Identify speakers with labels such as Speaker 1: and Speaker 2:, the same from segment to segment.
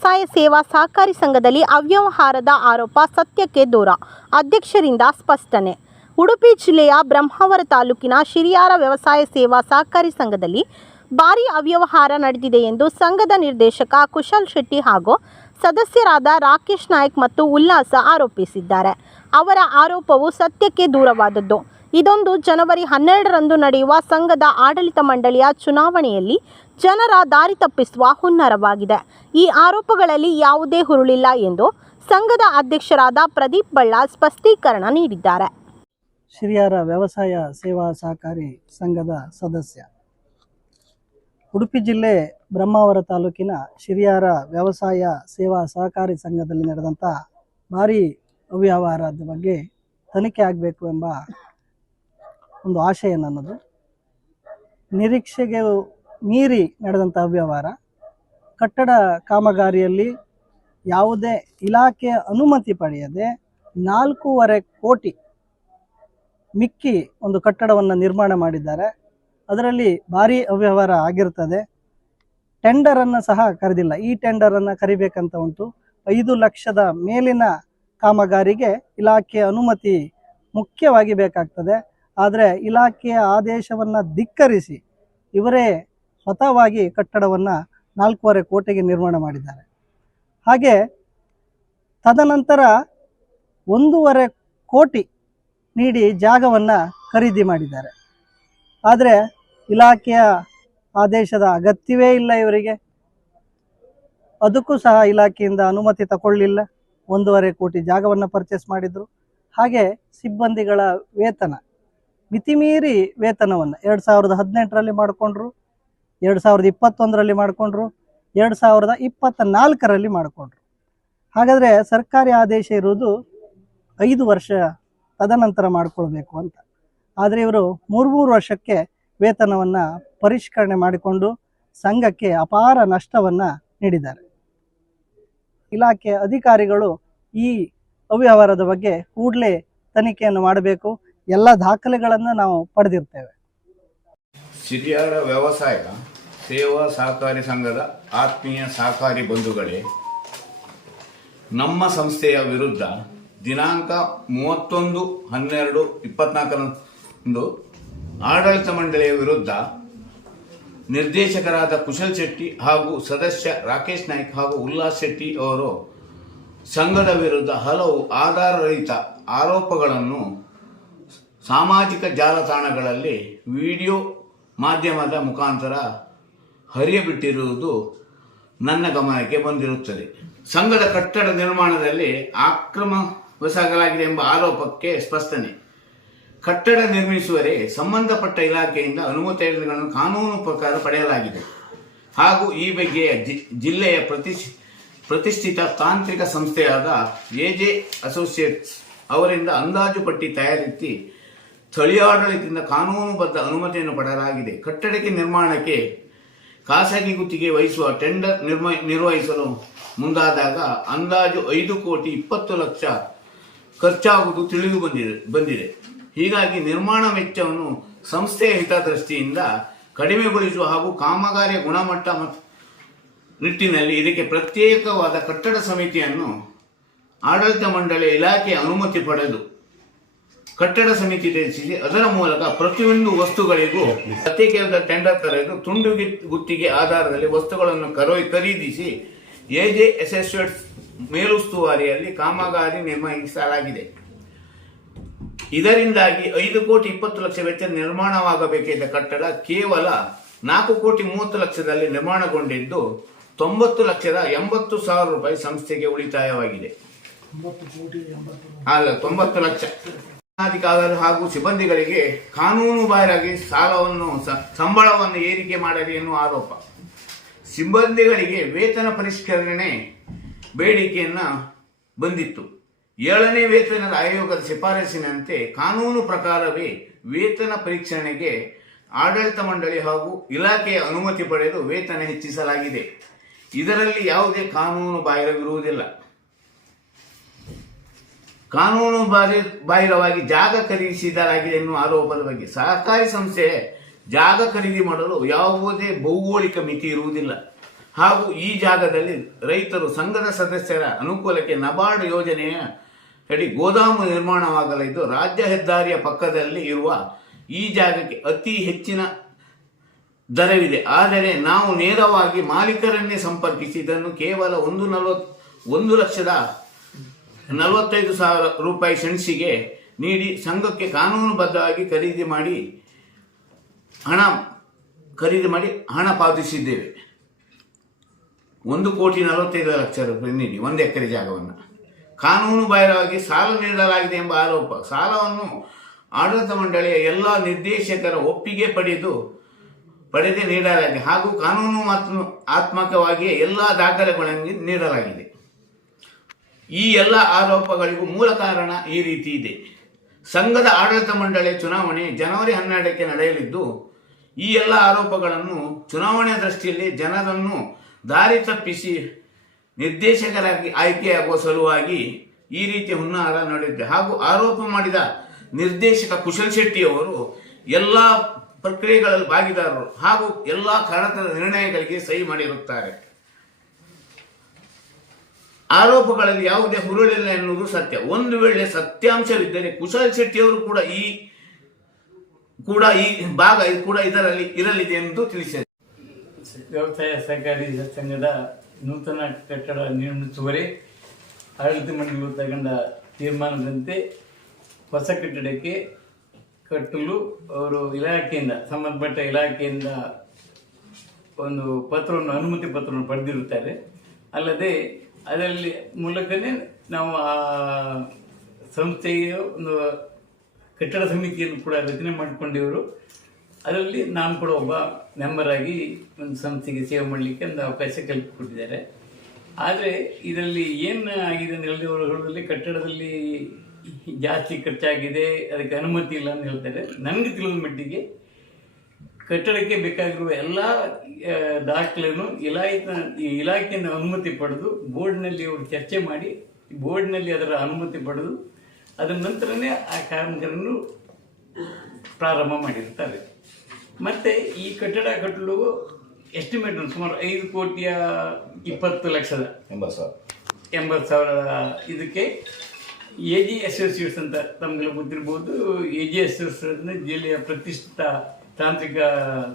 Speaker 1: ವ್ಯವಸಾಯ ಸೇವಾ ಸಹಕಾರಿ ಸಂಘದಲ್ಲಿ ಅವ್ಯವಹಾರದ ಆರೋಪ ಸತ್ಯಕ್ಕೆ ದೂರ. ಅಧ್ಯಕ್ಷರಿಂದ ಸ್ಪಷ್ಟನೆ. ಉಡುಪಿ ಜಿಲ್ಲೆಯ ಬ್ರಹ್ಮಾವರ ತಾಲೂಕಿನ ಶಿರಿಯಾರ ವ್ಯವಸಾಯ ಸೇವಾ ಸಹಕಾರಿ ಸಂಘದಲ್ಲಿ ಭಾರೀ ಅವ್ಯವಹಾರ ನಡೆದಿದೆ ಎಂದು ಸಂಘದ ನಿರ್ದೇಶಕ ಕುಶಲ್ ಶೆಟ್ಟಿ ಹಾಗೂ ಸದಸ್ಯರಾದ ರಾಕೇಶ್ ನಾಯ್ಕ್ ಮತ್ತು ಉಲ್ಲಾಸ ಆರೋಪಿಸಿದ್ದಾರೆ. ಅವರ ಆರೋಪವು ಸತ್ಯಕ್ಕೆ ದೂರವಾದದ್ದು. ಇದೊಂದು ಜನವರಿ ಹನ್ನೆರಡರಂದು ನಡೆಯುವ ಸಂಘದ ಆಡಳಿತ ಮಂಡಳಿಯ ಚುನಾವಣೆಯಲ್ಲಿ ಜನರ ದಾರಿ ತಪ್ಪಿಸುವ ಹುನ್ನರವಾಗಿದೆ. ಈ ಆರೋಪಗಳಲ್ಲಿ ಯಾವುದೇ ಹುರುಳಿಲ್ಲ ಎಂದು ಸಂಘದ ಅಧ್ಯಕ್ಷರಾದ ಪ್ರದೀಪ್ ಬಳ್ಳಾ ಸ್ಪಷ್ಟೀಕರಣ ನೀಡಿದ್ದಾರೆ.
Speaker 2: ಶ್ರೀಯರ ವ್ಯವಸಾಯ ಸೇವಾ ಸಹಕಾರಿ ಸಂಘದ ಸದಸ್ಯ. ಉಡುಪಿ ಜಿಲ್ಲೆ ಬ್ರಹ್ಮಾವರ ತಾಲೂಕಿನ ಶಿರಿಯಾರ ವ್ಯವಸಾಯ ಸೇವಾ ಸಹಕಾರಿ ಸಂಘದಲ್ಲಿ ನಡೆದಂಥ ಭಾರೀ ಅವ್ಯವಹಾರದ ಬಗ್ಗೆ ತನಿಖೆ ಆಗಬೇಕು ಎಂಬ ಒಂದು ಆಶಯ ನನ್ನದು. ನಿರೀಕ್ಷೆಗೆ ಮೀರಿ ನಡೆದಂಥ ಅವ್ಯವಹಾರ. ಕಟ್ಟಡ ಕಾಮಗಾರಿಯಲ್ಲಿ ಯಾವುದೇ ಇಲಾಖೆಯ ಅನುಮತಿ ಪಡೆಯದೆ ನಾಲ್ಕೂವರೆ ಕೋಟಿ ಮಿಕ್ಕಿ ಒಂದು ಕಟ್ಟಡವನ್ನು ನಿರ್ಮಾಣ ಮಾಡಿದ್ದಾರೆ. ಅದರಲ್ಲಿ ಭಾರಿ ಅವ್ಯವಹಾರ ಆಗಿರ್ತದೆ. ಟೆಂಡರನ್ನು ಸಹ ಕರೆದಿಲ್ಲ. ಈ ಟೆಂಡರನ್ನು ಕರಿಬೇಕಂತ ಉಂಟು. ಐದು ಲಕ್ಷದ ಮೇಲಿನ ಕಾಮಗಾರಿಗೆ ಇಲಾಖೆಯ ಅನುಮತಿ ಮುಖ್ಯವಾಗಿ ಬೇಕಾಗ್ತದೆ. ಆದರೆ ಇಲಾಖೆಯ ಆದೇಶವನ್ನು ಧಿಕ್ಕರಿಸಿ ಇವರೇ ಸ್ವತಃವಾಗಿ ಕಟ್ಟಡವನ್ನು ನಾಲ್ಕೂವರೆ ಕೋಟೆಗೆ ನಿರ್ಮಾಣ ಮಾಡಿದ್ದಾರೆ. ಹಾಗೆ ತದನಂತರ ಒಂದೂವರೆ ಕೋಟಿ ನೀಡಿ ಜಾಗವನ್ನು ಖರೀದಿ ಮಾಡಿದ್ದಾರೆ. ಆದರೆ ಇಲಾಖೆಯ ಆದೇಶದ ಅಗತ್ಯವೇ ಇಲ್ಲ ಇವರಿಗೆ. ಅದಕ್ಕೂ ಸಹ ಇಲಾಖೆಯಿಂದ ಅನುಮತಿ ತಗೊಳ್ಳಿಲ್ಲ. ಒಂದೂವರೆ ಕೋಟಿ ಜಾಗವನ್ನು ಪರ್ಚೇಸ್ ಮಾಡಿದರು. ಹಾಗೆ ಸಿಬ್ಬಂದಿಗಳ ವೇತನ ಮಿತಿಮೀರಿ ವೇತನವನ್ನು ಎರಡು ಸಾವಿರದ ಹದಿನೆಂಟರಲ್ಲಿ ಮಾಡಿಕೊಂಡ್ರು, ಎರಡು ಸಾವಿರದ ಇಪ್ಪತ್ತೊಂದರಲ್ಲಿ ಮಾಡಿಕೊಂಡ್ರು, ಎರಡು ಸಾವಿರದ ಇಪ್ಪತ್ತ ನಾಲ್ಕರಲ್ಲಿ ಮಾಡಿಕೊಂಡ್ರು. ಹಾಗಾದರೆ ಸರ್ಕಾರಿ ಆದೇಶ ಇರುವುದು ಐದು ವರ್ಷ ತದನಂತರ ಮಾಡಿಕೊಳ್ಬೇಕು ಅಂತ. ಆದರೆ ಇವರು ಮೂರು ಮೂರು ವರ್ಷಕ್ಕೆ ವೇತನವನ್ನು ಪರಿಷ್ಕರಣೆ ಮಾಡಿಕೊಂಡು ಸಂಘಕ್ಕೆ ಅಪಾರ ನಷ್ಟವನ್ನು ನೀಡಿದ್ದಾರೆ. ಇಲಾಖೆ ಅಧಿಕಾರಿಗಳು ಈ ಅವ್ಯವಹಾರದ ಬಗ್ಗೆ ಕೂಡಲೇ ತನಿಖೆಯನ್ನು ಮಾಡಬೇಕು. ಎಲ್ಲ ದಾಖಲೆಗಳನ್ನು ನಾವು ಪಡೆದಿರ್ತೇವೆ.
Speaker 3: ಸಿರಿಯಾರ ವ್ಯವಸಾಯ, ಸೇವಾ ಸಹಕಾರಿ ಸಂಘದ ಆತ್ಮೀಯ ಸಹಕಾರಿ ಬಂಧುಗಳೇ, ನಮ್ಮ ಸಂಸ್ಥೆಯ ವಿರುದ್ಧ ದಿನಾಂಕ ಮೂವತ್ತೊಂದು, ಹನ್ನೆರಡು, ಇಪ್ಪತ್ನಾಲ್ಕರಂದು ಆಡಳಿತ ಮಂಡಳಿಯ ವಿರುದ್ಧ ನಿರ್ದೇಶಕರಾದ ಕುಶಲ್ ಶೆಟ್ಟಿ ಹಾಗೂ ಸದಸ್ಯ ರಾಕೇಶ್ ನಾಯ್ಕ್ ಹಾಗೂ ಉಲ್ಲಾಸ್ ಶೆಟ್ಟಿ ಅವರು ಸಂಘದ ವಿರುದ್ಧ ಹಲವು ಆಧಾರರಹಿತ ಆರೋಪಗಳನ್ನು ಸಾಮಾಜಿಕ ಜಾಲತಾಣಗಳಲ್ಲಿ ವಿಡಿಯೋ ಮಾಧ್ಯಮದ ಮುಖಾಂತರ ಹರಿಯಬಿಟ್ಟಿರುವುದು ನನ್ನ ಗಮನಕ್ಕೆ ಬಂದಿರುತ್ತದೆ. ಸಂಘದ ಕಟ್ಟಡ ನಿರ್ಮಾಣದಲ್ಲಿ ಆಕ್ರಮ ಅಕ್ರಮವೆಸಗಲಾಗಿದೆ ಎಂಬ ಆರೋಪಕ್ಕೆ ಸ್ಪಷ್ಟನೆ. ಕಟ್ಟಡ ನಿರ್ಮಿಸುವರೆ ಸಂಬಂಧಪಟ್ಟ ಇಲಾಖೆಯಿಂದ ಅನುಮತಿಗಳನ್ನು ಕಾನೂನು ಪ್ರಕಾರ ಪಡೆಯಲಾಗಿದೆ. ಹಾಗೂ ಈ ಬಗ್ಗೆ ಜಿಲ್ಲೆಯ ಪ್ರತಿಷ್, ಪ್ರತಿಷ್ಠಿತ ತಾಂತ್ರಿಕ ಸಂಸ್ಥೆಯಾದ ಎಜೆ ಅಸೋಸಿಯೇಟ್ಸ್ ಅವರಿಂದ ಅಂದಾಜು ಪಟ್ಟಿ ತಯಾರಿಸಿ ಸ್ಥಳೀಯಾಡಳಿತದಿಂದ ಕಾನೂನುಬದ್ಧ ಅನುಮತಿಯನ್ನು ಪಡೆಯಲಾಗಿದೆ. ಕಟ್ಟಡಕ್ಕೆ ನಿರ್ಮಾಣಕ್ಕೆ ಖಾಸಗಿ ಗುತ್ತಿಗೆ ವಹಿಸುವ ಟೆಂಡರ್ ನಿರ್ಮ, ನಿರ್ವಹಿಸಲು ಮುಂದಾದಾಗ ಅಂದಾಜು ಐದು ಕೋಟಿ ಇಪ್ಪತ್ತು ಲಕ್ಷ ಖರ್ಚಾಗುವುದು ತಿಳಿದು ಬಂದಿದೆ ಬಂದಿದೆ. ಹೀಗಾಗಿ ನಿರ್ಮಾಣ ವೆಚ್ಚವನ್ನು ಸಂಸ್ಥೆಯ ಹಿತದೃಷ್ಟಿಯಿಂದ ಕಡಿಮೆಗೊಳಿಸುವ ಹಾಗೂ ಕಾಮಗಾರಿಯ ಗುಣಮಟ್ಟ ನಿಟ್ಟಿನಲ್ಲಿ ಇದಕ್ಕೆ ಪ್ರತ್ಯೇಕವಾದ ಕಟ್ಟಡ ಸಮಿತಿಯನ್ನು ಆಡಳಿತ ಮಂಡಳಿ ಇಲಾಖೆ ಅನುಮತಿ ಪಡೆದು ಕಟ್ಟಡ ಸಮಿತಿ ರಚಿಸಿ ಅದರ ಮೂಲಕ ಪ್ರತಿಯೊಂದು ವಸ್ತುಗಳಿಗೂ ಪ್ರತ್ಯೇಕವಾದ ಟೆಂಡರ್ ಕರೆದು ತುಂಡು ಗುತ್ತಿಗೆ ಆಧಾರದಲ್ಲಿ ವಸ್ತುಗಳನ್ನು ಕರೋಯ್ ಖರೀದಿಸಿ ಎಜೆ ಅಸೋಸಿಯೇಟ್ಸ್ ಮೇಲುಸ್ತುವಾರಿಯಲ್ಲಿ ಕಾಮಗಾರಿ ನಿರ್ವಹಿಸಲಾಗಿದೆ. ಇದರಿಂದಾಗಿ ಐದು ಕೋಟಿ ಇಪ್ಪತ್ತು ಲಕ್ಷ ವೆಚ್ಚ ನಿರ್ಮಾಣವಾಗಬೇಕಿದ್ದ ಕಟ್ಟಡ ಕೇವಲ ನಾಲ್ಕು ಕೋಟಿ ಮೂವತ್ತು ಲಕ್ಷದಲ್ಲಿ ನಿರ್ಮಾಣಗೊಂಡಿದ್ದು ತೊಂಬತ್ತು ಲಕ್ಷದ ಎಂಬತ್ತು ಸಾವಿರ ರೂಪಾಯಿ ಸಂಸ್ಥೆಗೆ ಉಳಿತಾಯವಾಗಿದೆ. ಅಲ್ಲ ತೊಂಬತ್ತು ಲಕ್ಷ. ಅಧಿಕಾರಿಗಳು ಹಾಗೂ ಸಿಬ್ಬಂದಿಗಳಿಗೆ ಕಾನೂನು ಬಾಹಿರಾಗಿ ಸಾಲವನ್ನು ಸಂಬಳವನ್ನು ಏರಿಕೆ ಮಾಡಲಿ ಎನ್ನುವ ಆರೋಪ. ಸಿಬ್ಬಂದಿಗಳಿಗೆ ವೇತನ ಪರಿಷ್ಕರಣೆ ಬೇಡಿಕೆಯನ್ನ ಬಂದಿತ್ತು. ಏಳನೇ ವೇತನದ ಆಯೋಗದ ಶಿಫಾರಸಿನಂತೆ ಕಾನೂನು ಪ್ರಕಾರವೇ ವೇತನ ಪರೀಕ್ಷಣೆಗೆ ಆಡಳಿತ ಮಂಡಳಿ ಹಾಗೂ ಇಲಾಖೆಯ ಅನುಮತಿ ಪಡೆದು ವೇತನ ಹೆಚ್ಚಿಸಲಾಗಿದೆ. ಇದರಲ್ಲಿ ಯಾವುದೇ ಕಾನೂನು ಬಾಹಿರವಿರುವುದಿಲ್ಲ. ಕಾನೂನು ಬಾಹಿರ ಬಾಹಿರವಾಗಿ ಜಾಗ ಖರೀದಿಸಿದರಾಗಿದೆ ಎನ್ನುವ ಆರೋಪದ ಬಗ್ಗೆ ಸಹಕಾರಿ ಸಂಸ್ಥೆ ಜಾಗ ಖರೀದಿ ಮಾಡಲು ಯಾವುದೇ ಭೌಗೋಳಿಕ ಮಿತಿ ಇರುವುದಿಲ್ಲ. ಹಾಗೂ ಈ ಜಾಗದಲ್ಲಿ ರೈತರು ಸಂಘದ ಸದಸ್ಯರ ಅನುಕೂಲಕ್ಕೆ ನಬಾರ್ಡ್ ಯೋಜನೆಯ ಅಡಿ ಗೋದಾಮು ನಿರ್ಮಾಣವಾಗಲಿದ್ದು, ರಾಜ್ಯ ಹೆದ್ದಾರಿಯ ಪಕ್ಕದಲ್ಲಿ ಇರುವ ಈ ಜಾಗಕ್ಕೆ ಅತಿ ಹೆಚ್ಚಿನ ದರವಿದೆ. ಆದರೆ ನಾವು ನೇರವಾಗಿ ಮಾಲೀಕರನ್ನೇ ಸಂಪರ್ಕಿಸಿ, ಇದನ್ನು ಕೇವಲ ಒಂದು ನಲವತ್ತು ಒಂದು ಲಕ್ಷದ ನಲವತ್ತೈದು ಸಾವಿರ ರೂಪಾಯಿ ಸೆಣಸಿಗೆ ನೀಡಿ ಸಂಘಕ್ಕೆ ಕಾನೂನುಬದ್ಧವಾಗಿ ಖರೀದಿ ಮಾಡಿ ಹಣ ಖರೀದಿ ಮಾಡಿ ಹಣ ಪಾವತಿಸಿದ್ದೇವೆ. ಒಂದು ಕೋಟಿ ನಲವತ್ತೈದು ಲಕ್ಷ ರೂಪಾಯಿ ನೀಡಿ, ಒಂದು ಎಕರೆ ಜಾಗವನ್ನು. ಕಾನೂನು ಬಾಹಿರವಾಗಿ ಸಾಲ ನೀಡಲಾಗಿದೆ ಎಂಬ ಆರೋಪ, ಸಾಲವನ್ನು ಆಡಳಿತ ಮಂಡಳಿಯ ಎಲ್ಲ ನಿರ್ದೇಶಕರ ಒಪ್ಪಿಗೆ ಪಡೆದು ಪಡೆದೇ ನೀಡಲಾಗಿದೆ ಹಾಗೂ ಕಾನೂನು ಮಾತ್ರ ಆತ್ಮಕವಾಗಿಯೇ ಎಲ್ಲ ದಾಖಲೆಗಳನ್ನು ನೀಡಲಾಗಿದೆ. ಈ ಎಲ್ಲ ಆರೋಪಗಳಿಗೂ ಮೂಲ ಕಾರಣ ಈ ರೀತಿ ಇದೆ. ಸಂಘದ ಆಡಳಿತ ಮಂಡಳಿ ಚುನಾವಣೆ ಜನವರಿ ಹನ್ನೆರಡಕ್ಕೆ ನಡೆಯಲಿದ್ದು, ಈ ಎಲ್ಲ ಆರೋಪಗಳನ್ನು ಚುನಾವಣೆ ದೃಷ್ಟಿಯಲ್ಲಿ ಜನರನ್ನು ದಾರಿ ತಪ್ಪಿಸಿ ನಿರ್ದೇಶಕರಾಗಿ ಆಯ್ಕೆಯಾಗುವ ಸಲುವಾಗಿ ಈ ರೀತಿ ಹುನ್ನಾರ ನಡೆದಿದೆ. ಹಾಗೂ ಆರೋಪ ಮಾಡಿದ ನಿರ್ದೇಶಕ ಕುಶಲ್ ಶೆಟ್ಟಿಯವರು ಎಲ್ಲ ಪ್ರಕ್ರಿಯೆಗಳಲ್ಲಿ ಭಾಗಿದಾರರು ಹಾಗೂ ಎಲ್ಲ ಕಾರಣದ ನಿರ್ಣಯಗಳಿಗೆ ಸಹಿ ಮಾಡಿರುತ್ತಾರೆ. ಆರೋಪಗಳಲ್ಲಿ ಯಾವುದೇ ಹುರುಳಿಲ್ಲ ಎನ್ನುವುದು ಸತ್ಯ. ಒಂದು ವೇಳೆ ಸತ್ಯಾಂಶವಿದ್ದರೆ ಕುಶಲ್ ಶೆಟ್ಟಿಯವರು ಕೂಡ ಈ ಕೂಡ ಈ ಭಾಗ ಕೂಡ ಇದರಲ್ಲಿ ಇರಲಿದೆ ಎಂದು ತಿಳಿಸಿದೆ.
Speaker 4: ವ್ಯವಸಾಯ ಸಹಕಾರಿ ಸಂಘದ ನೂತನ ಕಟ್ಟಡ ನಿರ್ಮಿಸುವರೆ ಆಡಳಿತ ಮಂಡಳಿಯು ತಗೊಂಡ ತೀರ್ಮಾನದಂತೆ ಹೊಸ ಕಟ್ಟಡಕ್ಕೆ ಕಟ್ಟಲು ಅವರು ಇಲಾಖೆಯಿಂದ, ಸಂಬಂಧಪಟ್ಟ ಇಲಾಖೆಯಿಂದ ಒಂದು ಪತ್ರವನ್ನು, ಅನುಮತಿ ಪತ್ರವನ್ನು ಪಡೆದಿರುತ್ತಾರೆ. ಅಲ್ಲದೆ ಅದರಲ್ಲಿ ಮೂಲಕನೇ ನಾವು ಆ ಸಂಸ್ಥೆಯ ಒಂದು ಕಟ್ಟಡ ಸಮಿತಿಯನ್ನು ಕೂಡ ರಚನೆ ಮಾಡಿಕೊಂಡಿವರು. ಅದರಲ್ಲಿ ನಾನು ಕೂಡ ಒಬ್ಬ ಮೆಂಬರ್ ಆಗಿ ಒಂದು ಸಂಸ್ಥೆಗೆ ಸೇವೆ ಮಾಡಲಿಕ್ಕೆ ಒಂದು ಅವಕಾಶ ಕಲ್ಪಿಕೊಟ್ಟಿದ್ದಾರೆ ಆದರೆ ಇದರಲ್ಲಿ ಏನು ಆಗಿದೆ ಅಂತ ಹೇಳಿದ್ರೆ ಅವರು ಕಟ್ಟಡದಲ್ಲಿ ಜಾಸ್ತಿ ಖರ್ಚಾಗಿದೆ, ಅದಕ್ಕೆ ಅನುಮತಿ ಇಲ್ಲ ಅಂತ ಹೇಳ್ತಾರೆ. ನನಗೆ ತಿಳಿದ ಮಟ್ಟಿಗೆ ಕಟ್ಟಡಕ್ಕೆ ಬೇಕಾಗಿರುವ ಎಲ್ಲ ದಾಖಲೆಯನ್ನು ಇಲಾಖೆ ಇಲಾಖೆಯಿಂದ ಅನುಮತಿ ಪಡೆದು ಬೋರ್ಡ್ನಲ್ಲಿ ಅವರು ಚರ್ಚೆ ಮಾಡಿ ಬೋರ್ಡ್ನಲ್ಲಿ ಅದರ ಅನುಮತಿ ಪಡೆದು ಅದರ ನಂತರನೇ ಆ ಕಾರ್ಮಿಕರನ್ನು ಪ್ರಾರಂಭ ಮಾಡಿರ್ತಾರೆ. ಮತ್ತು ಈ ಕಟ್ಟಡ ಕಟ್ಟಲು ಎಸ್ಟಿಮೇಟ್ ಸುಮಾರು ಐದು ಕೋಟಿಯ ಇಪ್ಪತ್ತು ಲಕ್ಷದ.
Speaker 3: ಎಂಬತ್ತು ಸಾವಿರ.
Speaker 4: ಎಂಬತ್ತು ಸಾವಿರ ಇದಕ್ಕೆ ಎ ಜಿ ಅಸೋಸಿಯೇಟ್ಸ್ ಅಂತ ತಮಗೆಲ್ಲ ಗೊತ್ತಿರ್ಬೋದು. ಎ ಜಿ ಅಸೋಸಿಯೇಟ್ಸ್ ಜಿಲ್ಲೆಯ ಪ್ರತಿಷ್ಠಿತ ತಾಂತ್ರಿಕ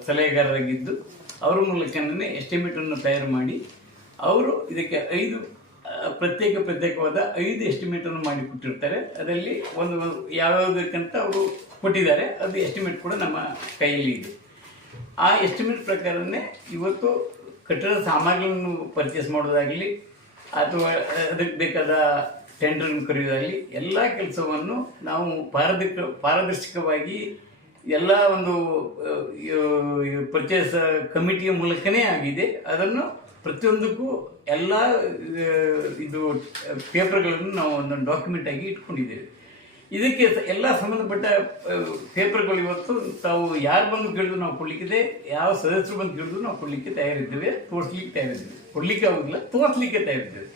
Speaker 4: ಸಲಹೆಗಾರರಾಗಿದ್ದು ಅವರ ಮೂಲಕನೇ ಎಸ್ಟಿಮೇಟನ್ನು ತಯಾರು ಮಾಡಿ ಅವರು ಇದಕ್ಕೆ ಐದು ಪ್ರತ್ಯೇಕ ಪ್ರತ್ಯೇಕವಾದ ಐದು ಎಸ್ಟಿಮೇಟನ್ನು ಮಾಡಿ ಕೊಟ್ಟಿರ್ತಾರೆ ಅದರಲ್ಲಿ ಒಂದು ಯಾವ್ಯಾವುದಕ್ಕಂತ ಅವರು ಕೊಟ್ಟಿದ್ದಾರೆ, ಅದು ಎಸ್ಟಿಮೇಟ್ ಕೂಡ ನಮ್ಮ ಕೈಯಲ್ಲಿ ಇದೆ. ಆ ಎಸ್ಟಿಮೇಟ್ ಪ್ರಕಾರನೇ ಇವತ್ತು ಕಟ್ಟಡ ಸಾಮಗ್ರಿಗಳನ್ನು ಪರ್ಚೇಸ್ ಮಾಡೋದಾಗಲಿ ಅಥವಾ ಅದಕ್ಕೆ ಬೇಕಾದ ಟೆಂಡರ್ ಕರೆಯೋದಾಗಲಿ ಎಲ್ಲ ಕೆಲಸವನ್ನು ನಾವು ಪಾರದರ್ಶಕ ಪಾರದರ್ಶಕವಾಗಿ ಎಲ್ಲ ಒಂದು ಪರ್ಚೇಸ್ ಕಮಿಟಿಯ ಮೂಲಕನೇ ಆಗಿದೆ. ಅದನ್ನು ಪ್ರತಿಯೊಂದಕ್ಕೂ ಎಲ್ಲ ಇದು ಪೇಪರ್ಗಳನ್ನು ನಾವು ಒಂದೊಂದು ಡಾಕ್ಯುಮೆಂಟ್ ಆಗಿ ಇಟ್ಕೊಂಡಿದ್ದೇವೆ. ಇದಕ್ಕೆ ಎಲ್ಲ ಸಂಬಂಧಪಟ್ಟ ಪೇಪರ್ಗಳು ಇವತ್ತು ತಾವು ಯಾರು ಬಂದು ಕೇಳಿದ್ರು ನಾವು ಕೊಡ್ಲಿಕ್ಕಿದೆ, ಯಾವ ಸದಸ್ಯರು ಬಂದು ಕೇಳಿದ್ರು ನಾವು ಕೊಡ್ಲಿಕ್ಕೆ ತಯಾರಿದ್ದೇವೆ, ತೋರಿಸ್ಲಿಕ್ಕೆ ತಯಾರಿದ್ದೇವೆ. ಕೊಡ್ಲಿಕ್ಕೆ ಆಗುದಿಲ್ಲ, ತೋರಿಸ್ಲಿಕ್ಕೆ ತಯಾರಿದ್ದೇವೆ.